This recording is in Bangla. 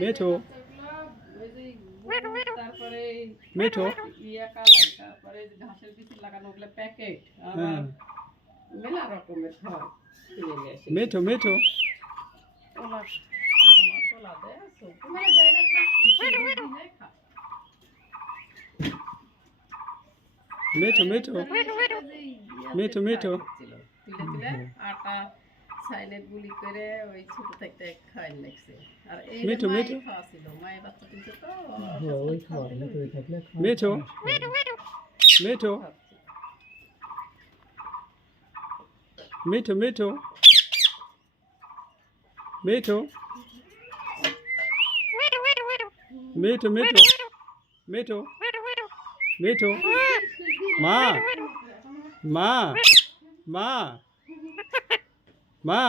মিঠু তারপরে মিঠু ইয়া কালাই তারপরে ঘাসের বিচি লাগানো ওগুলো প্যাকেট হ্যাঁ মেলা রকমের হয় কিনে নিয়ে এসে মিঠু মিঠু ওলা তোমার তোলা দেয় তোমার জায়গা থাকছে খা মিঠু মিঠু মিঠু মিঠু তুলে তুলে আটা সাইলে গুলি করে ওই ছোট থাকতে খাই লাগছে আর এই মিঠু মিঠু খাওয়া ছিল মায়ের বাচ্চা কিনছে তো ওই খাওয়া ভিতরে থাকলে মিঠু মিঠু মিঠু মিঠু মিঠু মিঠু মিঠু মিঠু মিঠু মা মা মা মা